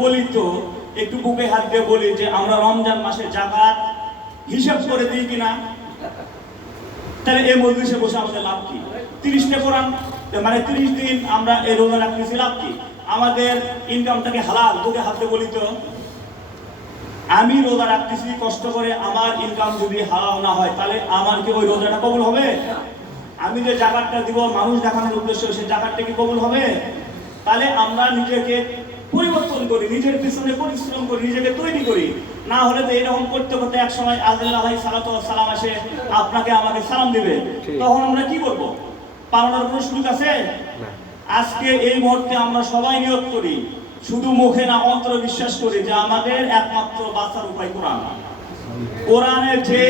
বলি তো, একটু বুকে হাত দিয়ে বলি যে আমরা রমজান মাসে জাকাত হিসাব করে দিই কিনা? তাহলে এই মজলিসে বসে আমাদের লাভ কি? তিরিশটা কোরআন মানে তিরিশ দিন আমরা এই রোজা রাখতেছি, লাভ কি? আমাদের ইনকামটাকে হালাল, বুকে হাতে বলি তো, আমি রোজা রাখতেছি কষ্ট করে আমার ইনকাম যদি হালাল না হয়, তাহলে আমার কি ওই রোজাটা কবুল হবে? আমি যে জাকাতটা দিব, মানুষ দেখানোর উদ্দেশ্যে সেই জাকাতটা কি কবুল হবে? তাহলে আমরা নিজেকে করি নিজের পিছনে পরিশ্রম করি নিজেকে তৈরি করি। না হলে তো এরকম করতে করতে এক সময় আজল্লাহ ভাই সালাত সালাম আসে আপনাকে আমাকে সালাম দিবে। তখন আমরা কি করব? পালানোর কোনো সুযোগ আছে? আজকে এই মুহূর্তে আমরা সবাই নিয়োগ করি শুধু মুখে না অন্তরে বিশ্বাস করি যে আমাদের একমাত্র বাঁচার উপায় কোরআন। কোরআনের যে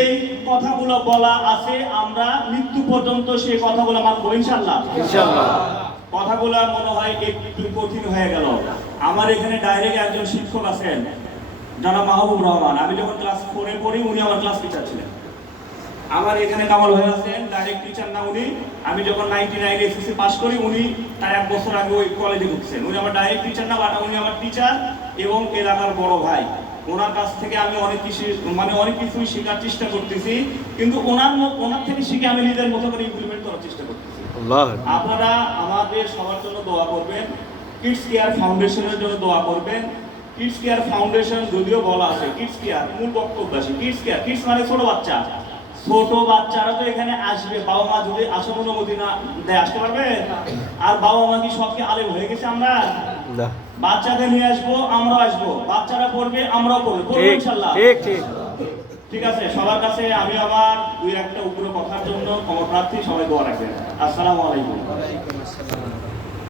কথাগুলো বলা আছে আমরা মৃত্যু পর্যন্ত সেই কথাগুলো মানবো ইনশাল্লাহ ইনশাআল্লাহ। কথাগুলো মনে হয় একটু কঠিন হয়ে গেল। আমার এখানে ডাইরেক্ট একজন শিক্ষক আছেন যারা মাহবুব রহমান। আমি যখন ক্লাস ফোরে পড়ি, উনি আমার ক্লাস টিচার ছিলেন। আমার এখানে কামাল ভাই আছেন ডাইরেক্ট টিচার না উনি। আমি যখন নাইনটি নাইন এসএসসি পাস করি, উনি তার এক বছর আগে ওই কলেজে ঢুকছেন। উনি আমার ডাইরেক্ট টিচার না বাট উনি আমার টিচার এবং এলাকার বড় ভাই। ওনার কাছ থেকে আমি অনেক কিছু মানে অনেক কিছুই শেখার চেষ্টা করতেছি। কিন্তু ওনার মত- ওনার থেকে শিখে আমি নিজের মতো করে ইমপ্লিমেন্ট করার চেষ্টা করতেছি। আল্লাহ। আপনারা আমাদের সবার জন্য দোয়া করবেন। কিডস কেয়ার ফাউন্ডেশনের জন্য দোয়া করবেন। কিডস কেয়ার ফাউন্ডেশন যদিও বলা আছে কিডস কেয়ার মূল বক্তব্য আছে। কিডস কেয়ার কিডস মানে ছোট বাচ্চা। ছোট বাচ্চারা তো এখানে আসবে বাবা মা যদি আসার অনুমতি না দেয় আসতে পারবে? আর বাবা মা কি সবকে আলেম হয়ে গেছে আমরা? বাচ্চাদের নিয়ে আসব আমরাও আসব। বাচ্চারা পড়বে আমরাও পড়ব। পড়ব ঠিক ইনশাল্লাহ। ঠিক ঠিক। ঠিক আছে সবার কাছে আমি আমার দুই একটা উগ্র কথার জন্য ক্ষমা প্রার্থী সবাই দোয়া রাখবেন। আসসালামু আলাইকুম।